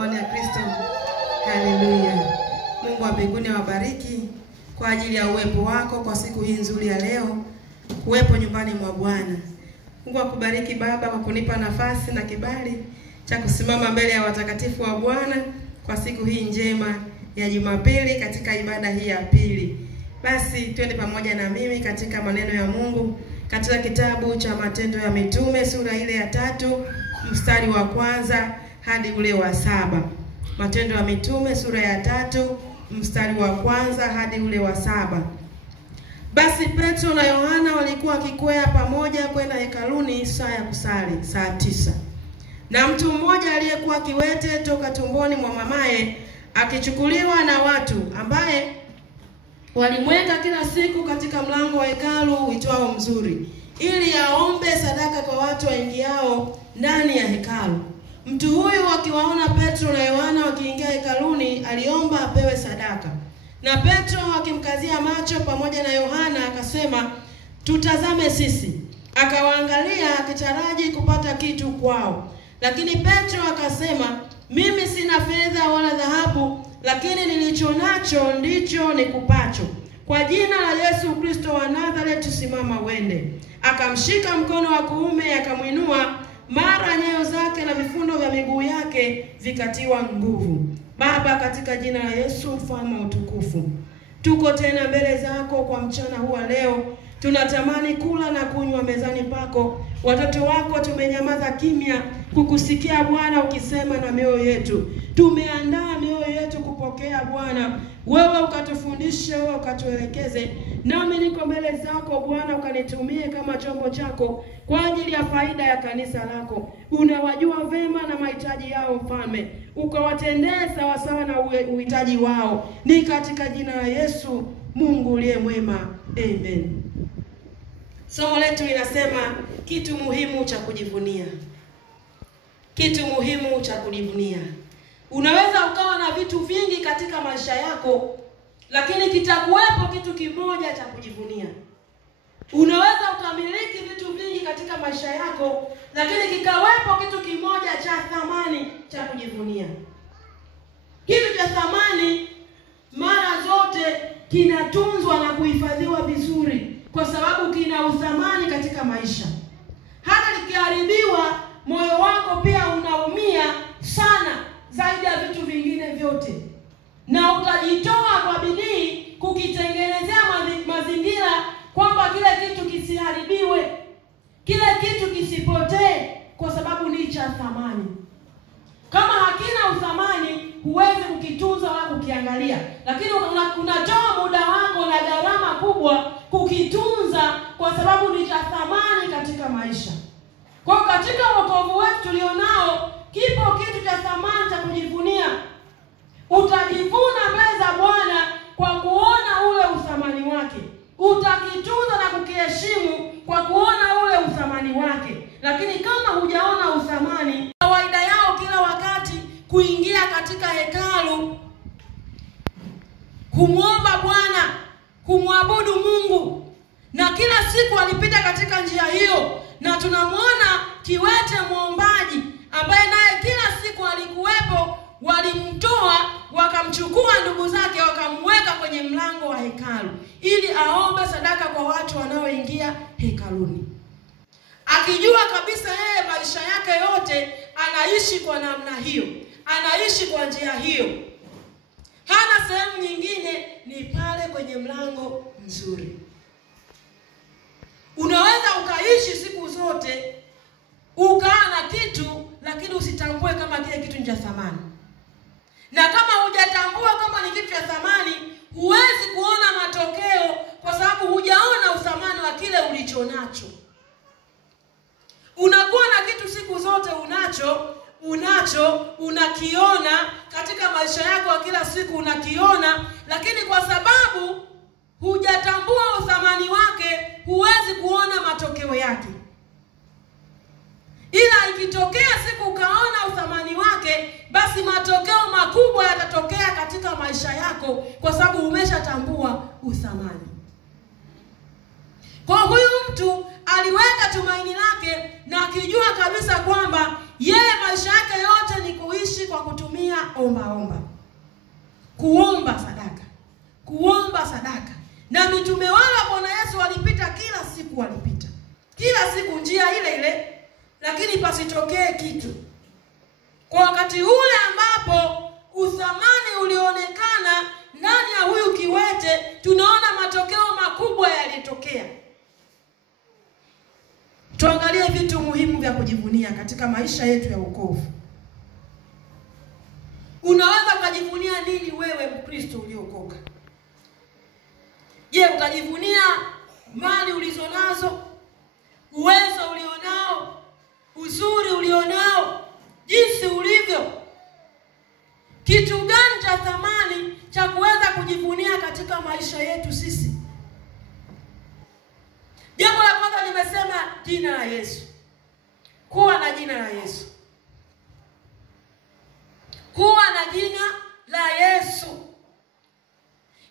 Bwana ya Kristo. Haleluya. Mungu wa mbinguni awabariki kwa ajili ya uwepo wako kwa siku hii nzuri ya leo, kuwepo nyumbani mwa Bwana. Mungu akubariki Baba kwa kunipa nafasi na kibali cha kusimama mbele ya watakatifu wa Bwana kwa siku hii njema ya Jumapili katika ibada hii ya pili. Basi twende pamoja na mimi katika maneno ya Mungu katika kitabu cha Matendo ya Mitume sura ile ya 3 mstari wa 1 hadi ule wa 7. Matendo ya Mitume sura ya 3 mstari wa 1 hadi ule wa 7. Basi Petro na Yohana walikuwa wakikwea pamoja kwenda hekaluni saa ya kusali, saa 9. Na mtu mmoja aliyekuwa kiwete toka tumboni mwa mamaye akichukuliwa na watu, ambaye walimweka kila siku katika mlango wa hekalu uitwao Mzuri, ili aombe sadaka kwa watu waingiao ndani ya hekalu. Mtu huyu akiwaona Petro na Yohana wakiingia hekaluni, aliomba apewe sadaka. Na Petro akimkazia macho pamoja na Yohana akasema, "Tutazame sisi." Akawaangalia akitaraji kupata kitu kwao. Lakini Petro akasema, "Mimi sina fedha wala dhahabu, lakini nilicho nacho ndicho nikupacho. Kwa jina la Yesu Kristo wa Nazareti simama uende." Akamshika mkono wa kuume akamwinua, mara nyayo zake na vifundo vya miguu yake vikatiwa nguvu. Baba, katika jina la Yesu mfalme wa utukufu, tuko tena mbele zako kwa mchana huu leo. Tunatamani kula na kunywa mezani pako. Watoto wako tumenyamaza kimya kukusikia Bwana ukisema na mioyo yetu. Tumeandaa mioyo yetu kupokea Bwana. Wewe ukatufundishe, wewe ukatuelekeze. Nami niko mbele zako Bwana, ukanitumie kama chombo chako kwa ajili ya faida ya kanisa lako. Unawajua vema na mahitaji yao Mfalme, ukawatendee sawa sawa na uhitaji wao. Ni katika jina la Yesu Mungu uliye mwema. Amen. Somo letu linasema kitu muhimu cha kujivunia. Kitu muhimu cha kujivunia. Unaweza ukawa na vitu vingi katika maisha yako, lakini kitakuwepo kitu kimoja cha kujivunia. Unaweza ukamiliki vitu vingi katika maisha yako, lakini kikawepo kitu kimoja cha thamani cha kujivunia. Kitu cha thamani mara zote kinatunzwa na kuhifadhiwa vizuri, kwa sababu kina uthamani katika maisha. Hata likiharibiwa, moyo wako pia unaumia sana zaidi ya vitu vingine vyote, na utajitoa kwa bidii kukitengenezea mazingira kwamba kile kitu kisiharibiwe, kile kitu kisipotee, kwa sababu ni cha thamani. Kama hakina uthamani, huwezi kukitunza wala kukiangalia, lakini unatoa muda wako na gharama kubwa kukitunza, kwa sababu ni cha thamani katika maisha. Kwa katika wokovu wetu tulionao, kipo kitu cha thamani cha kujivunia. Utajivuna mbele za Bwana kwa kuona ule uthamani wake. Utakitunza na kukiheshimu kwa kuona ule uthamani wake. Lakini kama hujaona uthamani, kawaida yao kila wakati kuingia katika hekalu kumwomba Bwana, kumwabudu Mungu. Na kila siku alipita katika njia hiyo, na tunamwona kiwete muombaji ambaye naye kila siku alikuwepo. Walimtoa, wakamchukua ndugu zake, wakamweka kwenye mlango wa hekalu ili aombe sadaka kwa watu wanaoingia hekaluni, akijua kabisa yeye maisha yake yote anaishi kwa namna hiyo, anaishi kwa njia hiyo, hana sehemu nyingine, ni pale kwenye mlango mzuri. Unaweza ukaishi siku zote ukaa na kitu, lakini usitambue kama kile kitu ni cha thamani. Na kama hujatambua kama ni kitu cha thamani, huwezi kuona matokeo, kwa sababu hujaona uthamani wa kile ulicho nacho. Unakuwa na kitu siku zote unakiona katika maisha yako kila siku unakiona, lakini kwa sababu hujatambua uthamani wake, huwezi kuona matokeo yake. Ila ikitokea siku ukaona uthamani wake, basi matokeo makubwa yatatokea katika maisha yako, kwa sababu umeshatambua uthamani. Kwa huyu mtu aliweka tumaini lake na akijua kabisa kwamba yeye maisha yake yote ni kuishi kwa kutumia omba. Kuomba sadaka. Kuomba sadaka. Na mitume wale wa Bwana Yesu walipita kila siku walipita. Kila siku njia ile ile, lakini pasitokee kitu. Kwa wakati ule ambapo uthamani ulionekana ndani ya huyu kiwete, tunaona matokeo makubwa yalitokea. Tuangalie vitu muhimu vya kujivunia katika maisha yetu ya wokovu. Unaweza kujivunia nini wewe Mkristo uliokoka? Je, utajivunia mali ulizonazo, uwezo ulionao, uzuri ulionao, jinsi ulivyo? Kitu gani cha thamani cha kuweza kujivunia katika maisha yetu sisi? Jambo la kwanza nimesema jina la Yesu. Kuwa na jina la Yesu. Kuwa na jina la Yesu.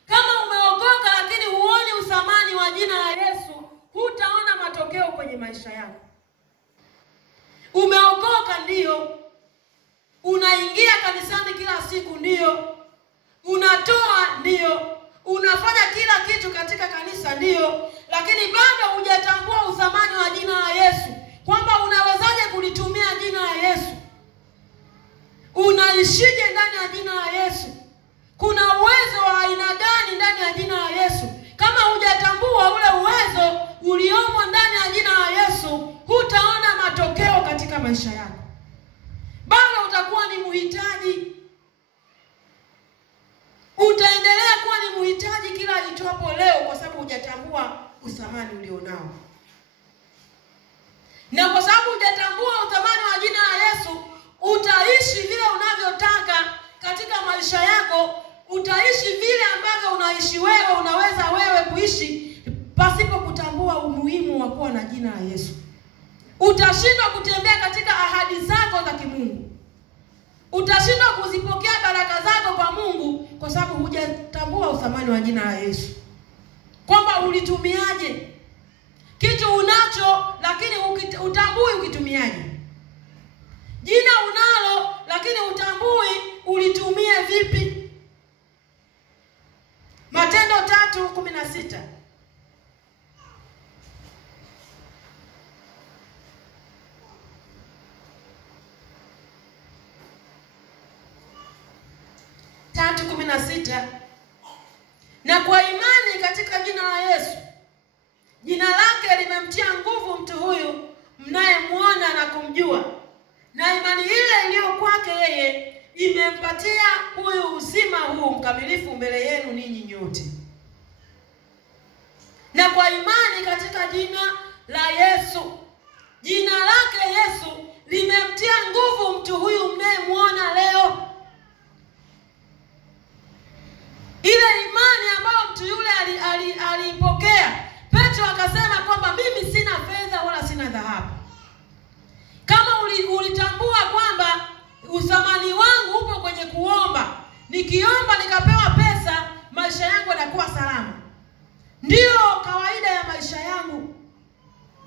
Kama umeokoka lakini huoni uthamani wa jina la Yesu, hutaona matokeo kwenye maisha yako. Umeokoka ndio, unaingia kanisani kila siku ndio, unatoa ndio, unafanya kila kitu katika kanisa ndio, lakini bado hujatambua uthamani wa jina la Yesu, kwamba unawezaje kulitumia jina la Yesu. Unaishije ndani ya jina la Yesu? Kuna uwezo wa aina gani ndani ya jina la Yesu? Kama hujatambua ule uwezo uliomo ndani ya jina la Yesu, hutaona matokeo katika maisha yako. Bado utakuwa ni mhitaji. Utaendelea kuwa ni mhitaji kila itwapo leo, kwa sababu hujatambua uthamani ulionao. Na kwa sababu hujatambua uthamani wa jina la Yesu, utaishi vile unavyotaka katika maisha yako. Utaishi vile ambavyo unaishi wewe, unaweza wewe kuishi pasipo kutambua umuhimu wa kuwa na jina la Yesu. Utashindwa kutembea katika ahadi zako za kimungu. Utashindwa kuzipokea baraka zako kwa Mungu kwa sababu hujatambua uthamani wa jina la Yesu. Kwamba ulitumiaje? Kitu unacho lakini utambui ukitumiaje. Jina unalo lakini utambui ulitumie vipi. Matendo 3:16. Na kwa imani katika jina la Yesu, jina lake limemtia nguvu mtu huyu mnayemuona na kumjua, na imani ile iliyo kwake yeye imempatia huyu uzima huu mkamilifu mbele yenu ninyi nyote. Na kwa imani katika jina la Yesu, jina lake Yesu limemtia nguvu mtu huyu mnayemuona leo. Ile imani ambayo mtu yule alipokea, Petro akasema kwamba mimi sina fedha wala sina dhahabu. Kama ulitambua kwamba uthamani wangu upo kwenye kuomba, nikiomba nikapewa pesa, maisha yangu yatakuwa salama. Ndio kawaida ya maisha yangu,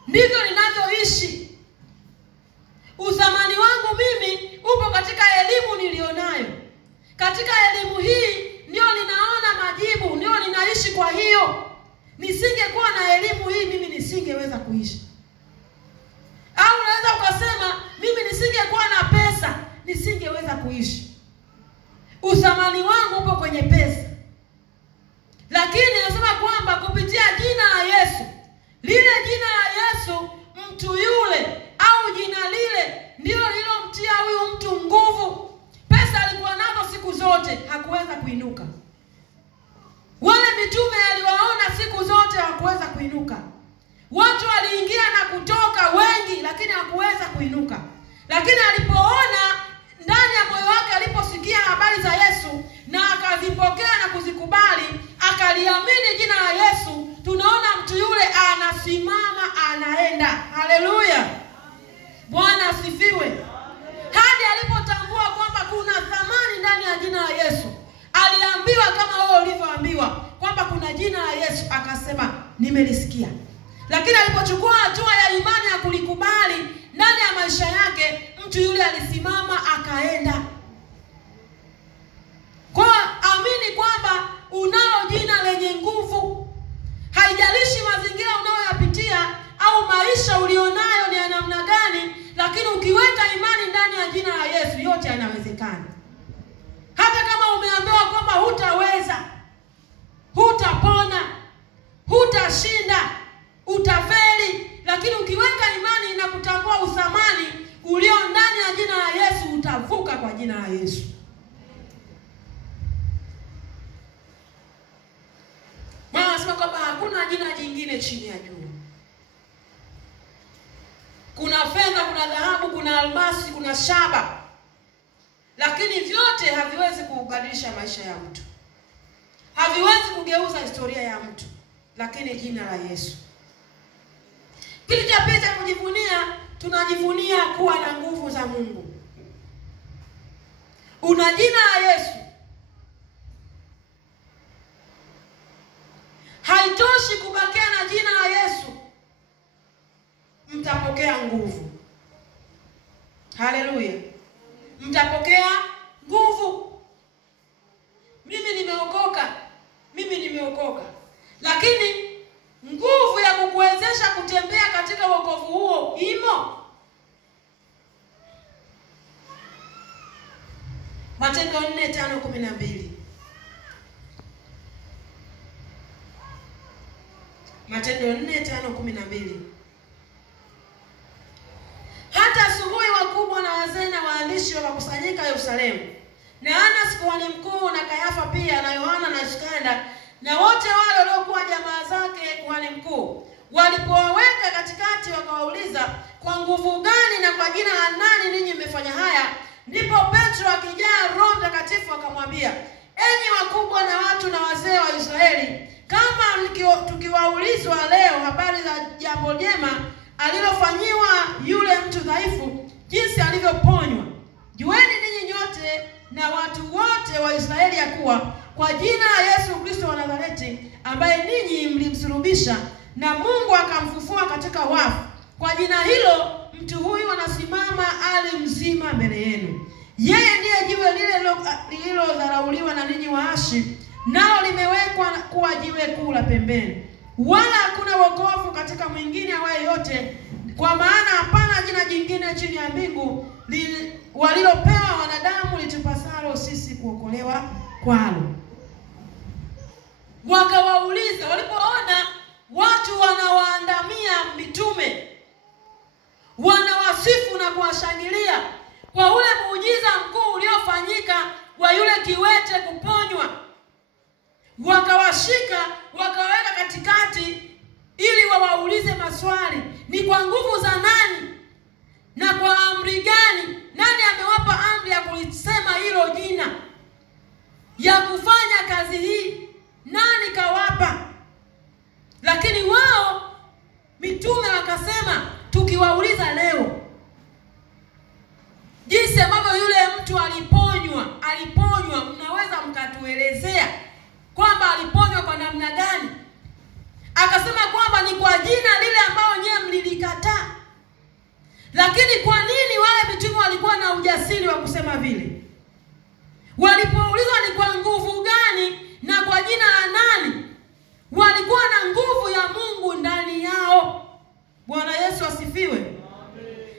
ndivyo ninavyoishi. Uthamani wangu mimi upo katika elimu nilionayo. Katika elimu hii ndio ninaona majibu, ndio ninaishi. Kwa hiyo nisingekuwa na elimu hii mimi nisingeweza kuishi. Au unaweza ukasema mimi nisingekuwa na pesa nisingeweza kuishi. Uthamani wangu upo kwenye pesa. Lakini nasema kwamba kupitia jina la Yesu, lile jina la Yesu, mtu yule au jina lile ndio lilomtia huyu mtu nguvu. Pesa alikuwa nazo siku zote, hakuweza kuinuka. Wale mitume aliwaona siku zote, hakuweza kuinuka. Watu waliingia na kutoka wengi, lakini hakuweza kuinuka. Lakini alipoona ndani ya moyo wake, aliposikia habari za Yesu na akazipokea na kuzikubali, akaliamini jina la Yesu, tunaona mtu yule anasimama, anaenda. Haleluya, Bwana asifiwe. Hadi alipotambua kwamba kuna thamani ndani ya jina la Yesu, aliambiwa kama wewe ulivyoambiwa kwamba kuna jina la Yesu, akasema nimelisikia. Lakini alipochukua hatua ya imani ya kulikubali ndani ya maisha yake, mtu yule alisimama akaenda. Kwa amini kwamba unao jina lenye nguvu. Haijalishi mazingira unayoyapitia au maisha ulionayo ni ya namna gani, lakini ukiweka imani ndani ya jina la Yesu, yote yanawezekana. Hata kama umeambiwa kwamba hutaweza, hutapona, hutashinda, utafeli, lakini ukiweka imani na kutambua uthamani ulio ndani ya jina la Yesu, utavuka kwa jina la Yesu. Maana anasema kwamba hakuna jina jingine chini ya jua. Kuna fedha, kuna dhahabu, kuna almasi, kuna shaba, lakini vyote haviwezi kubadilisha maisha ya mtu. Haviwezi kugeuza historia ya mtu, lakini jina la Yesu. Kitu cha pili cha kujivunia, tunajivunia kuwa na nguvu za Mungu. Una jina la Yesu, haitoshi kubakia na jina la Yesu, mtapokea nguvu. Haleluya. Mtapokea nguvu. Mimi nimeokoka. Lakini nguvu ya kukuwezesha kutembea katika wokovu huo imo. Matendo 4:5-12. Matendo 4:5-12. Hata asubuhi wakubwa na wazee na waandishi wakakusanyika Yerusalemu, na Anasi kuhani mkuu na Kayafa pia na Yohana na Iskanda na wote wale waliokuwa jamaa zake kuhani mkuu. Walipowaweka katikati, wakawauliza, kwa nguvu gani na kwa jina la nani ninyi mmefanya haya? Ndipo Petro akijaa Roho Mtakatifu akamwambia, enyi wakubwa na watu na wazee wa Israeli, kama tukiwaulizwa leo habari za jambo jema alilofanyiwa yule mtu dhaifu, jinsi alivyoponywa, jueni ninyi nyote na watu wote wa Israeli ya kuwa kwa jina la Yesu Kristo wa Nazareti, ambaye ninyi mlimsulubisha na Mungu akamfufua katika wafu, kwa jina hilo mtu huyu anasimama ali mzima mbele yenu. Yeye ndiye jiwe lile lililodharauliwa na ninyi waashi, nao limewekwa kuwa jiwe kuu la pembeni. Wala hakuna wokovu katika mwingine awaye yote, kwa maana hapana jina jingine chini ya mbingu walilopewa wanadamu litupasalo sisi kuokolewa kwalo. Wakawauliza, walipoona watu wanawaandamia mitume, wanawasifu na kuwashangilia kwa ule muujiza mkuu uliofanyika wa yule kiwete kuponywa, wakawashika, wakaweka katikati ili wawaulize maswali. Ni kwa nguvu za nani na kwa amri gani? Nani amewapa amri ya kulisema hilo jina, ya kufanya kazi hii? Nani kawapa? Lakini wao mitume wakasema, tukiwauliza leo jinsi ambavyo yule mtu aliponywa, mnaweza mkatuelezea kwamba aliponywa kwa namna gani? Akasema kwamba ni kwa jina lile ambalo nyewe mlilikataa. Lakini kwa nini wale mitume walikuwa na ujasiri wa kusema vile? Walipoulizwa ni kwa nguvu gani na kwa jina la nani, walikuwa na nguvu ya Mungu ndani yao. Bwana Yesu asifiwe.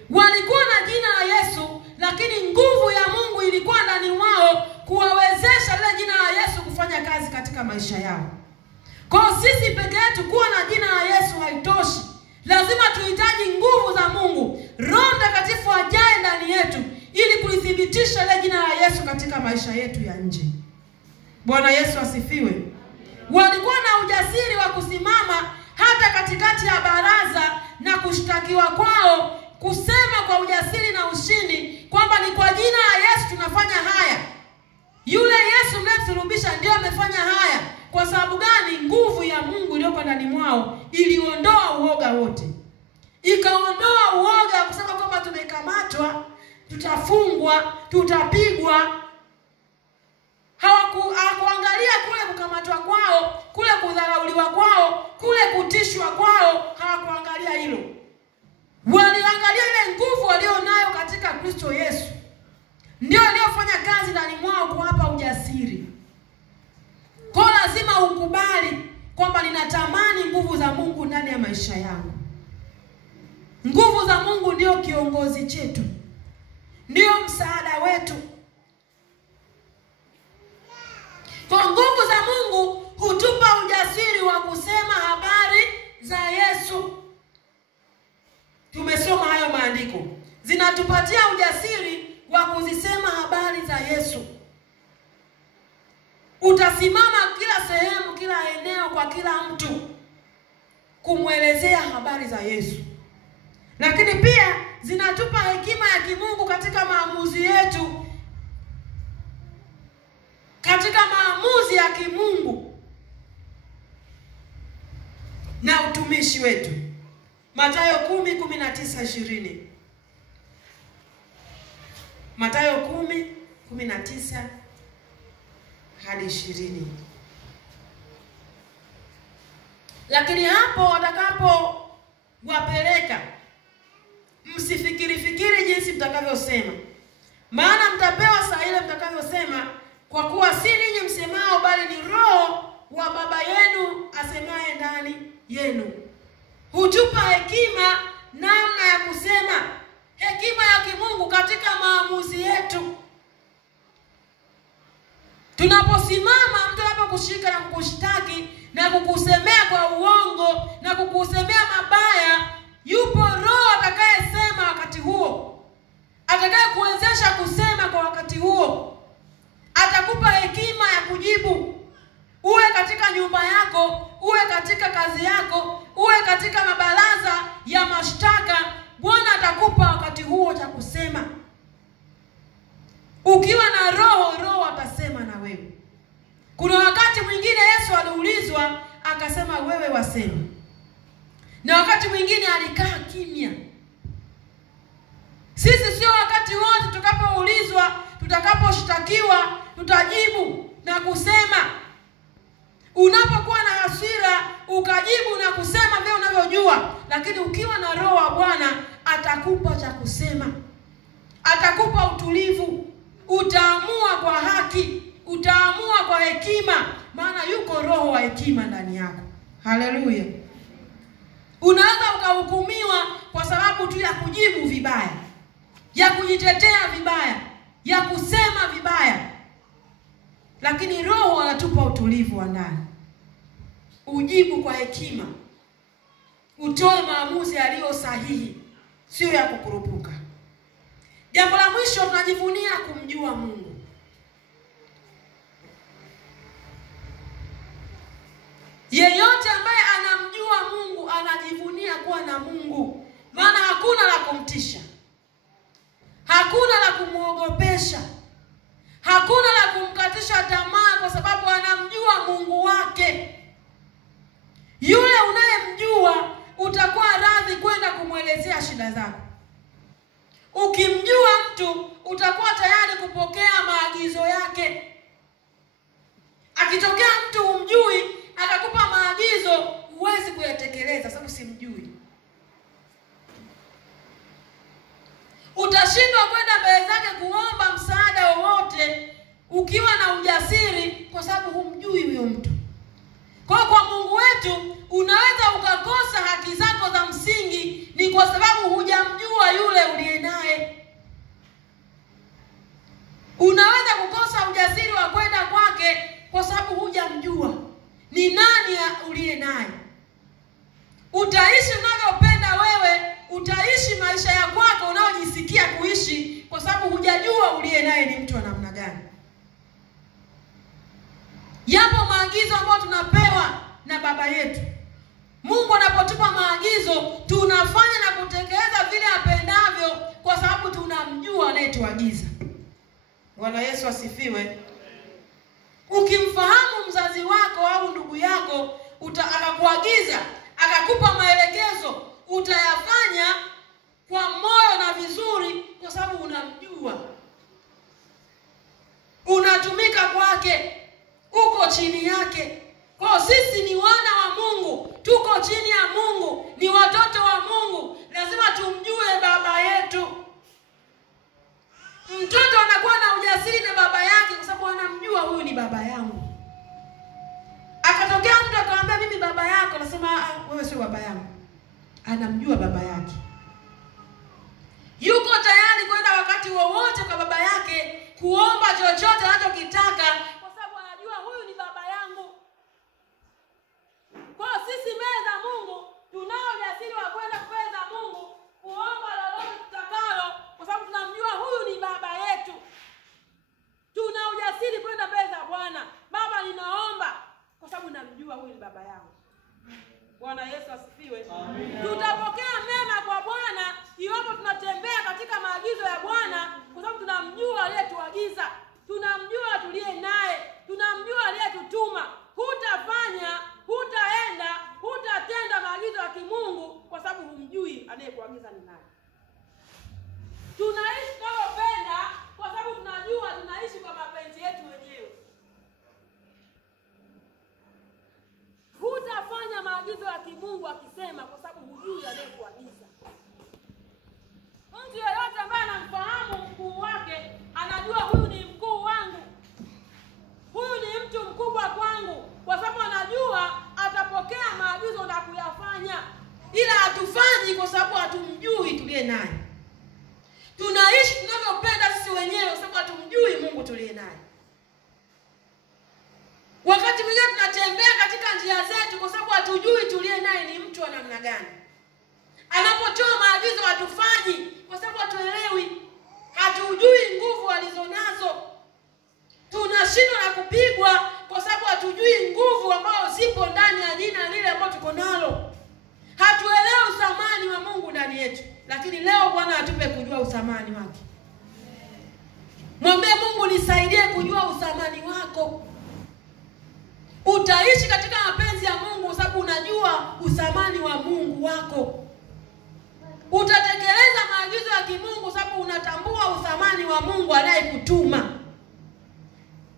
Walikuwa na jina la Yesu, lakini nguvu ya Mungu ilikuwa ndani wao kuwawezesha lile jina la Yesu kufanya kazi katika maisha yao. Kwa sisi peke yetu kuwa na jina la Yesu haitoshi. Lazima tuhitaji nguvu za Mungu. Roho Mtakatifu ajae ndani yetu ili kulithibitisha lile jina la Yesu katika maisha yetu ya nje. Bwana Yesu asifiwe. Walikuwa na ujasiri wa kusimama hata katikati ya baraza na kushtakiwa kwao, kusema kwa ujasiri na ushindi kwamba ni kwa jina la Yesu tunafanya haya. Yule Yesu mliyemsulubisha ndio amefanya haya. Kwa sababu gani? Nguvu ya Mungu iliyokuwa ndani mwao iliondoa uoga wote. Ikaondoa uoga kusema kwamba tumekamatwa, tutafungwa, tutapigwa. Hawakuangalia kule kukamatwa kwao, kule kudharauliwa kwao, kule kutishwa kwao. ninatamani nguvu za Mungu ndani ya maisha yangu. Nguvu za Mungu ndio kiongozi chetu, ndio msaada wetu. Kwa nguvu za Mungu hutupa ujasiri wa kusema habari za Yesu. Tumesoma hayo maandiko. Zinatupatia ujasiri wa kuzisema habari za Yesu. Utasimama kila sehemu, kila eneo, kwa kila mtu kumwelezea habari za Yesu. Lakini pia zinatupa hekima ya kimungu katika maamuzi yetu, katika maamuzi ya kimungu na utumishi wetu. Mathayo 10:19-20. Mathayo 10:19 hadi 20. Lakini hapo watakapo wapeleka, msifikiri jinsi mtakavyosema, maana mtapewa saa ile mtakavyosema, kwa kuwa si ninyi msemao, bali ni Roho wa Baba yenu asemaye ndani yenu. Hutupa hekima namna ya kusema, hekima ya kimungu katika maamuzi yetu. Tunaposimama, mtu anapokushika na kukushtaki na kukusemea kwa uongo na kukusemea mabaya, yupo Roho atakayesema wakati huo, atakaye kuwezesha kusema kwa wakati huo. Atakupa hekima ya kujibu. Uwe katika nyumba yako, uwe katika kazi yako, uwe katika mabaraza ya mashtaka, Bwana atakupa wakati huo cha kusema. Ukiwa na Roho atasema na wewe. Kuna wakati mwingine Yesu aliulizwa akasema wewe wasema. Na wakati mwingine alikaa kimya. Sisi sio wakati wote tutakapoulizwa, tutakaposhtakiwa, tutajibu na kusema. Unapokuwa na hasira ukajibu na kusema vile unavyojua, lakini ukiwa na Roho wa Bwana atakupa cha kusema. Atakupa utulivu. Utaamua kwa haki, utaamua kwa hekima, maana yuko Roho wa hekima ndani yako. Haleluya. Unaweza ukahukumiwa kwa sababu tu ya kujibu vibaya, ya kujitetea vibaya, ya kusema vibaya. Lakini Roho anatupa utulivu wa ndani. Ujibu kwa hekima. Utoe maamuzi yaliyo sahihi, sio ya kukurupuka. Jambo la mwisho, tunajivunia kumjua Mungu. Yeyote ambaye anamjua Mungu anajivunia kuwa na Mungu, maana hakuna la kumtisha, hakuna la kumuogopesha, hakuna la kumkatisha tamaa, kwa sababu anamjua Mungu wake. Yule unayemjua utakuwa radhi kwenda kumwelezea shida zako. Ukimjua mtu utakuwa tayari kupokea maagizo yake. Akitokea mtu umjui akakupa maagizo, huwezi kuyatekeleza sababu simjui. Utashindwa kwenda mbele zake kuomba msaada wowote ukiwa na ujasiri, kwa sababu humjui huyo mtu. Kwa Mungu wetu unaweza ukakosa haki zako za msingi, ni kwa sababu hujamjua yule uliye naye. Unaweza kukosa ujasiri wa kwenda kwake kwa sababu hujamjua ni nani uliye naye. Utaishi unavyopenda wewe, utaishi maisha ya kwako unaojisikia kuishi, kwa sababu hujajua uliye naye ni mtu wa namna gani. Yapo maagizo ambayo tunapewa na Baba yetu. Mungu anapotupa maagizo tunafanya na kutekeleza vile apendavyo, kwa sababu tunamjua anayetuagiza. Bwana Yesu asifiwe. Ukimfahamu mzazi wako au ndugu yako, akakuagiza, akakupa maelekezo, utayafanya kwa moyo na vizuri, kwa sababu unamjua. Unatumika kwake, uko chini yake. Kwa sisi ni wana wa Mungu, tuko chini ya Mungu, ni watoto wa Mungu. Lazima tumjue baba yetu. Mtoto anakuwa na ujasiri na baba yake kwa sababu anamjua, huyu ni baba yangu. Akatokea mtu akamwambia mimi baba wewe sio baba yangu. Anamjua baba yake. Yuko tayari kwenda wakati wowote kwa baba yake kuomba chochote anachokitaka kwa sababu anajua huyu ni baba yangu. Kwa sisi mbele za Mungu tunao ujasiri wa kwenda mbele za Mungu kuomba lolote tutakalo kwa sababu tunamjua huyu ni baba yetu. Tuna ujasiri kwenda mbele za Bwana. Baba, ninaomba kwa sababu namjua huyu ni baba yangu. Bwana Yesu asifiwe. Tutapokea mema kwa Bwana iwapo tunatembea katika maagizo ya Bwana kwa sababu tunamjua aliyetuagiza, tunamjua tuliye naye, tunamjua aliyetutuma. Hutafanya, hutaenda, hutatenda maagizo ya kimungu kwa sababu humjui anayekuagiza ni nani. Tunaishi tunapenda kwa sababu tunajua tunaishi kwa mapenzi yetu wenyewe. Hutafanya maagizo ya kimungu akisema kwa sababu hujui anayekuagiza. Mtu yeyote ambaye anamfahamu mkuu wake anajua huyu ni mkuu wangu. Huyu ni mtu mkubwa kwangu kwa sababu anajua atapokea maagizo na kuyafanya. Ila hatufanyi kwa sababu hatumjui tuliye naye. Tunaishi tunavyopenda sisi wenyewe kwa sababu hatumjui Mungu tuliye naye. Wakati mwingine tunatembea katika njia zetu kwa sababu hatujui tuliye naye ni mtu wa namna gani. Anapotoa maagizo hatufanyi kwa sababu hatuelewi. Hatujui nguvu alizonazo. Tunashindwa na kupigwa kwa sababu hatujui nguvu ambazo zipo ndani ya jina lile ambalo tuko nalo. Hatuelewi uthamani wa Mungu ndani yetu. Lakini leo Bwana atupe kujua uthamani wake. Mwambie Mungu, nisaidie kujua uthamani wako. Utaishi katika mapenzi ya Mungu kwa sababu unajua uthamani wa Mungu wako. Utatekeleza maagizo ya kimungu kwa sababu unatambua uthamani wa Mungu anayekutuma.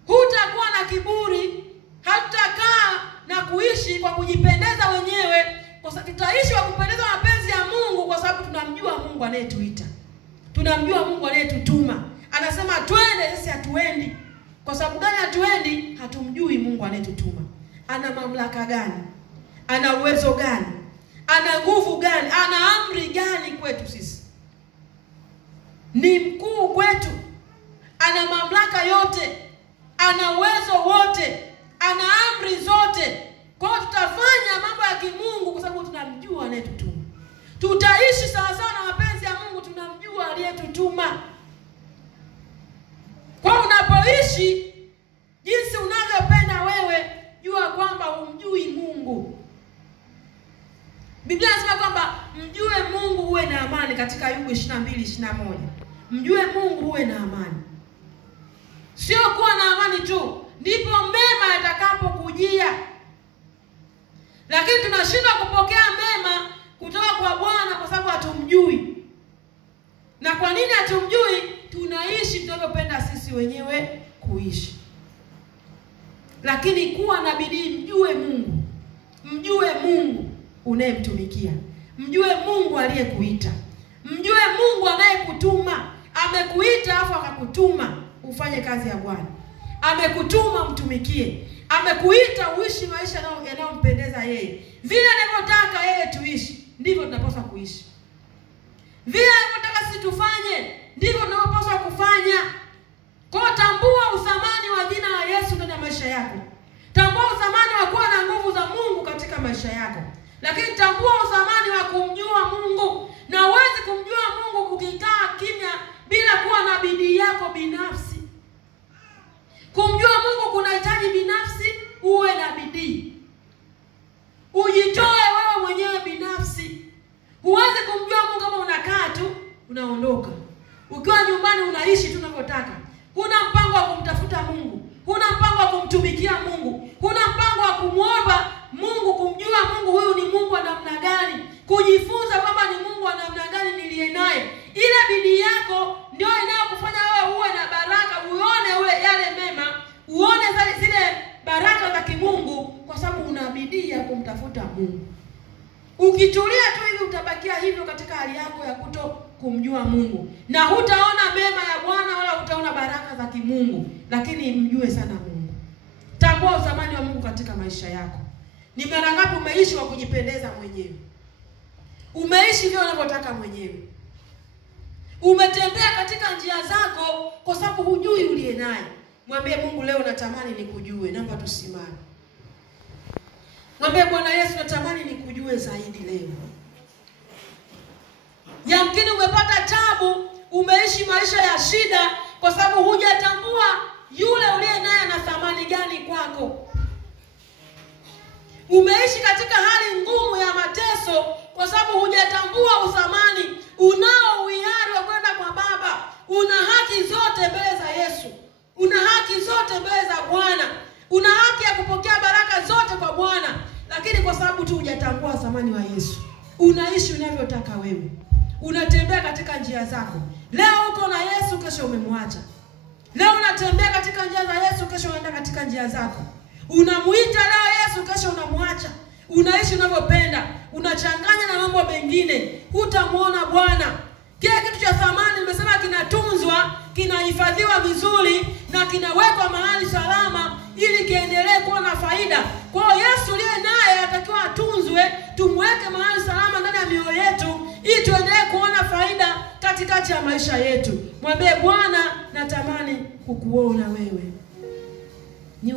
Hutakuwa na kiburi, hatutakaa na kuishi kwa kujipendeza wenyewe, kwa sababu tutaishi kwa kupendeza mapenzi ya Mungu kwa sababu tunamjua Mungu anayetuita. Tunamjua Mungu anayetutuma. Anasema twende, sisi hatuendi. Kwa sababu gani hatuendi? Hatumjui Mungu anayetutuma. Ana mamlaka gani? Ana uwezo gani? Ana nguvu gani? Ana amri gani kwetu sisi? Ni mkuu kwetu. Ana mamlaka yote. Ana uwezo wote. Ana amri zote. Kwa hiyo tutafanya mambo ya kimungu kwa sababu tunamjua anayetutuma. Tutaishi sawa sawa na mapenzi ya Mungu, tunamjua aliyetutuma. Kwa unapoishi jinsi unavyopenda wewe, jua kwamba humjui Mungu. Biblia inasema kwamba mjue Mungu uwe na amani katika Ayubu 22:21. Mjue Mungu uwe na amani. Sio kuwa na amani tu, ndipo mema yatakapokujia. Lakini tunashindwa kupokea mema kutoka kwa Bwana kwa sababu hatumjui. Na kwa nini hatumjui? Tunaishi tunavyopenda sisi wenyewe kuishi. Lakini kuwa na bidii, mjue Mungu. Mjue Mungu unayemtumikia. Mjue Mungu aliyekuita. Mjue Mungu anayekutuma. Amekuita afu akakutuma ufanye kazi ya Bwana. Amekutuma mtumikie. Amekuita uishi maisha yanayompendeza yeye. Vile anavyotaka yeye tuishi, ndivyo tunapaswa kuishi. Vile anavyotaka sisi tufanye, ndivyo tunapaswa kufanya. Kwa tambua uthamani wa jina la Yesu ndani ya maisha yako. Tambua uthamani wa kuwa na nguvu za Mungu katika maisha yako. Lakini tambua uthamani wa kumjua Mungu. Na huwezi kumjua Mungu ukikaa kimya bila kuwa na bidii yako binafsi. Kumjua Mungu kunahitaji binafsi, uwe na bidii. Ujitoe wewe mwenyewe binafsi. Huwezi kumjua Mungu kama unakaa tu, unaondoka. Ukiwa nyumbani unaishi tu unavyotaka. Huna mpango wa kumtafuta Mungu. Huna mpango wa kumtumikia Mungu. Huna mpango wa kumwomba Mungu, kumjua Mungu huyu ni Mungu wa namna gani. Kujifunza kwamba ni Mungu wa namna gani niliye naye. Ile bidii yako ndio inayokufanya wewe uwe na baraka, uone yale mema, uone zile baraka za kimungu kwa sababu una bidii ya kumtafuta Mungu. Ukitulia tu hivi utabakia hivyo katika hali yako ya kuto kumjua Mungu. Na hutaona mema ya Bwana wala hutaona baraka za kimungu. Lakini mjue sana Mungu. Tambua uthamani wa Mungu katika maisha yako. Ni mara ngapi umeishi wa kujipendeza mwenyewe? Umeishi vile unavyotaka mwenyewe. Umetembea katika njia zako kwa sababu hujui uliye naye. Mwambie Mungu, leo natamani nikujue. Naomba tusimame. Mwambie Bwana Yesu, natamani nikujue zaidi leo. Yamkini umepata tabu, umeishi maisha ya shida kwa sababu hujatambua yule uliye naye ana thamani gani kwako. Umeishi katika hali ngumu ya mateso kwa sababu hujatambua uthamani. Unao uhiari wa kwenda kwa Baba. Una haki zote mbele za Yesu. Una haki zote mbele za Bwana. Una haki ya kupokea baraka zote kwa Bwana. Lakini kwa sababu tu hujatambua thamani wa Yesu, unaishi unavyotaka wewe. Unatembea katika njia zako. Leo uko na Yesu, kesho umemwacha. Leo unatembea katika njia za Yesu, kesho unaenda katika njia zako. Unamuita leo Yesu, kesho unamwacha. Unaishi unavyopenda, unachanganya na mambo mengine. Hutamuona Bwana. Kile kitu cha thamani nimesema kinatunzwa, kinahifadhiwa vizuri na kinawekwa mahali salama ili kiendelee kuwa na faida. Kwa hiyo Yesu aliye naye anatakiwa atunzwe, tumweke mahali salama ndani ya mioyo yetu ili tuendelee kuona faida katikati ya maisha yetu. Mwambie Bwana, natamani kukuona wewe. Ni